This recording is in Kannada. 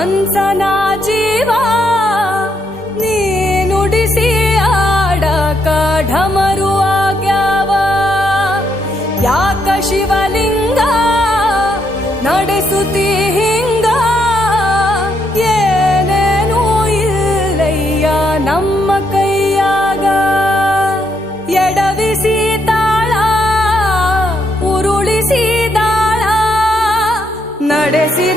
ಮನ್ಸನ ಜೀವ ನೀ ನುಡಿಸಿ ಆಡಕ ಢಮರು ಆಗ್ಯಾವ. ಯಾಕ ಶಿವಲಿಂಗ ನಡೆಸುತ್ತಿ ಹಿಂಗ, ಏನೇನೂ ಇಲ್ಲಯ್ಯ ನಮ್ಮ ಕೈಯಾಗ. ಎಡವಿಸಿ ತಾಳ ಉರುಳಿಸಿ ದಾಳ ನಡೆಸಿ